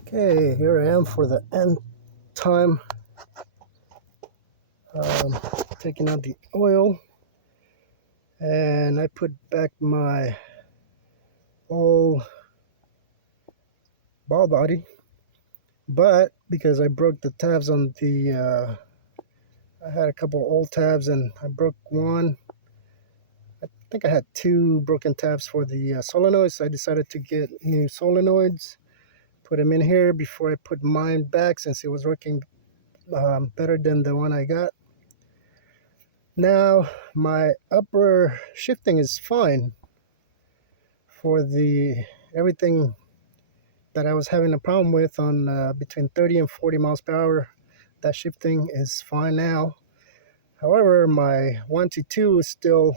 Okay, here I am for the end time, taking out the oil, and I put back my old ball body, but because I broke the tabs on I had a couple old tabs and I broke one. I think I had two broken tabs for the solenoids, so I decided to get new solenoids, put them in here before I put mine back since it was working better than the one I got. Now my upper shifting is fine for the everything that I was having a problem with on between 30 and 40 miles per hour. That shifting is fine now. However, my 1 to 2 is still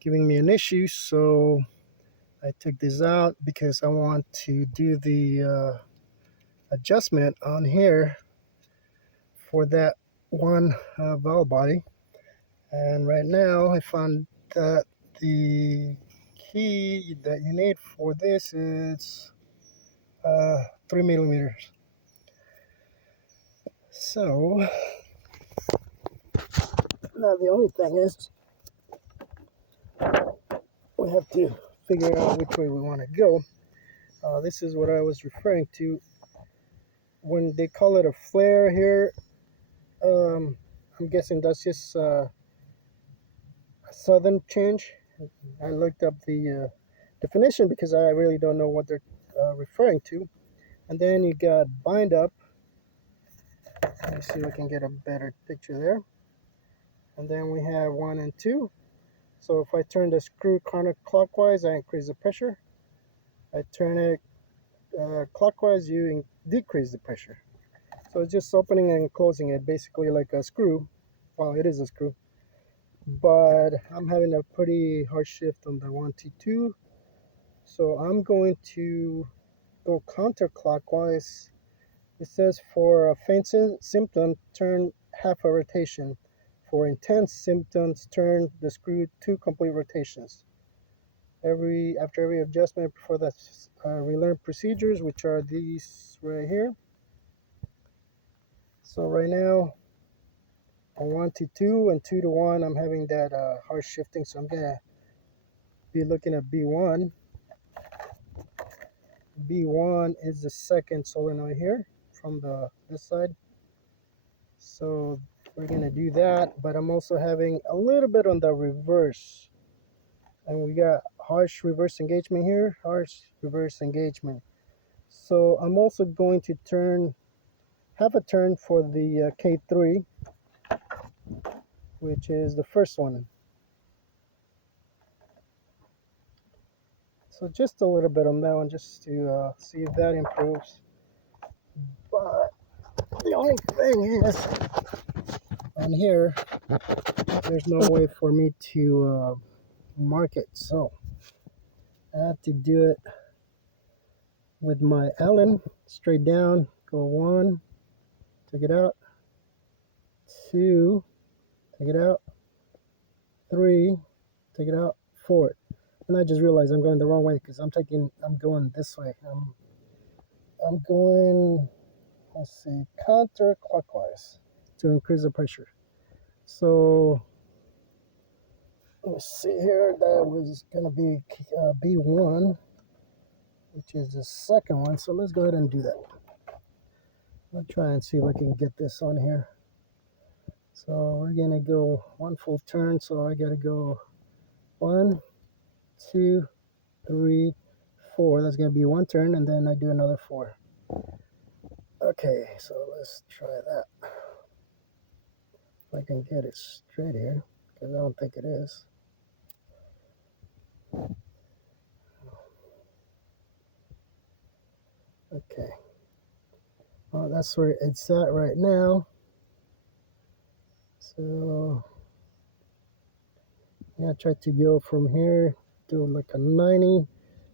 giving me an issue, so I took this out because I want to do the adjustment on here for that one valve body. And right now I found that the key that you need for this is 3 millimeters. So now the only thing is we have to figure out which way we want to go. This is what I was referring to when they call it a flare here. I'm guessing that's just a southern change. I looked up the definition because I really don't know what they're referring to. And then you got bind up. Let me see if I can get a better picture there. And then we have 1 and 2. So if I turn the screw counterclockwise, I increase the pressure. I turn it clockwise, you decrease the pressure. So it's just opening and closing it, basically like a screw. Well, it is a screw. But I'm having a pretty hard shift on the 1 to 2. So I'm going to go counterclockwise. It says for a faint symptom, turn half a rotation. For intense symptoms, turn the screw 2 complete rotations. After every adjustment for the relearn procedures, which are these right here. So right now on 1 to 2 and 2 to 1, I'm having that hard shifting, so I'm gonna be looking at B1. B1 is the second solenoid here from this side. So we're gonna do that, but I'm also having a little bit on the reverse, and we got harsh reverse engagement here, harsh reverse engagement. So I'm also going to turn half a turn for the K3, which is the first one. So just a little bit on that one, just to see if that improves. But the only thing is, on here, there's no way for me to mark it. So I have to do it with my Allen, straight down, go 1, take it out, 2, take it out, 3, take it out, 4. And I just realized I'm going the wrong way because I'm going this way. I'm going, let's see, counterclockwise to increase the pressure. So let's see here, that was gonna be B1, which is the second one. So let's go ahead and do that. I'll try and see if I can get this on here. So we're gonna go 1 full turn. So I gotta go 1, 2, 3, 4. That's gonna be 1 turn, and then I do another 4. Okay, so let's try that. If I can get it straight here, because I don't think it is. Okay. Well, that's where it's at right now. So yeah, I try to go from here to like a 90.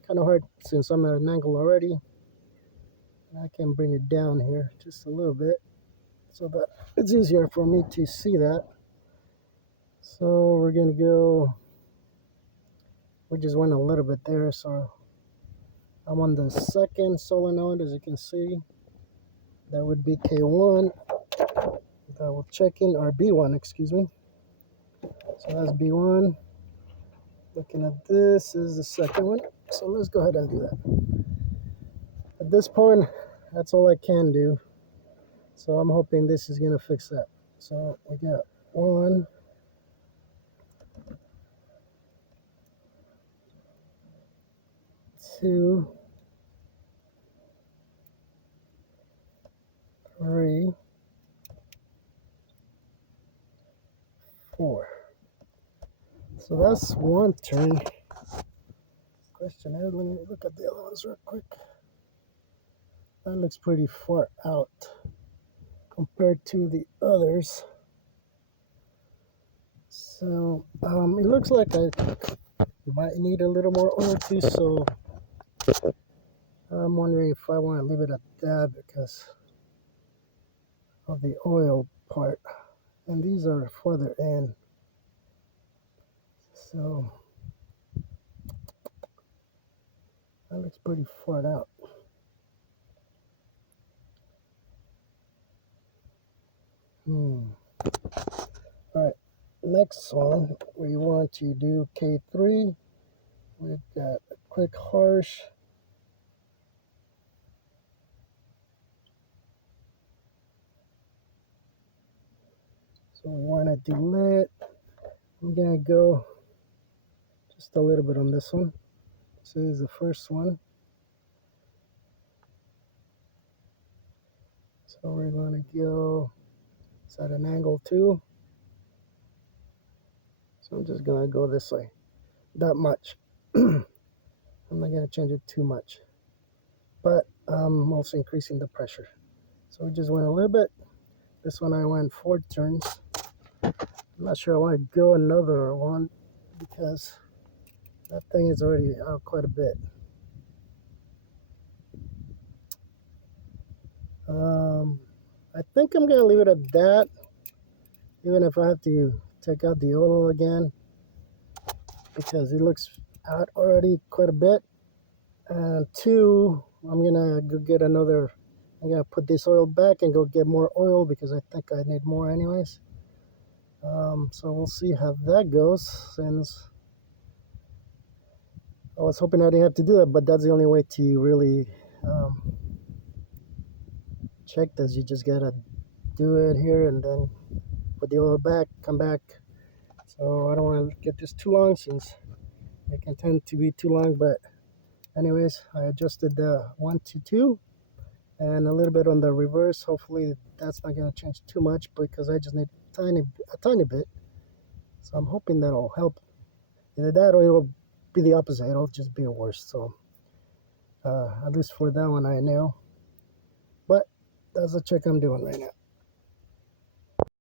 Kind of hard since I'm at an angle already. I can bring it down here just a little bit so that it's easier for me to see that. So we're gonna go, we just went a little bit there, so I'm on the second solenoid, as you can see. That would be K1. Double checking, or B1, excuse me. So that's B1. Looking at this is the second one. So let's go ahead and do that. At this point, that's all I can do. So I'm hoping this is gonna fix that. So we got 1, 2, 3, 4. So that's one turn. Question is, let me look at the other ones real quick. That looks pretty far out compared to the others. So it looks like I might need a little more oil too, so I'm wondering if I want to leave it at that because of the oil part. And these are further in. So that looks pretty far out. Alright, next one we want to do K3. We've got a quick harsh. So we want to do lit. I'm gonna go just a little bit on this one. This is the first one. So we're gonna go, it's at an angle too. So I'm just gonna go this way. That much. I'm not gonna change it too much. But I'm also increasing the pressure. So we just went a little bit. This one I went 4 turns. I'm not sure I want to go another one because that thing is already out quite a bit. I think I'm gonna leave it at that, even if I have to take out the oil again, because it looks out already quite a bit. And 2, I'm gonna go get another. I'm gonna put this oil back and go get more oil because I think I need more anyways. So we'll see how that goes, since I was hoping I didn't have to do that, but that's the only way to really check this. You just gotta do it here and then put the oil back, come back. So I don't want to get this too long since it can tend to be too long. But anyways, I adjusted the 1 to 2 and a little bit on the reverse. Hopefully that's not going to change too much because I just need a tiny bit. So I'm hoping that'll help. Either that or it'll be the opposite. It'll just be worse. So at least for that one I know. But that's the check I'm doing right now.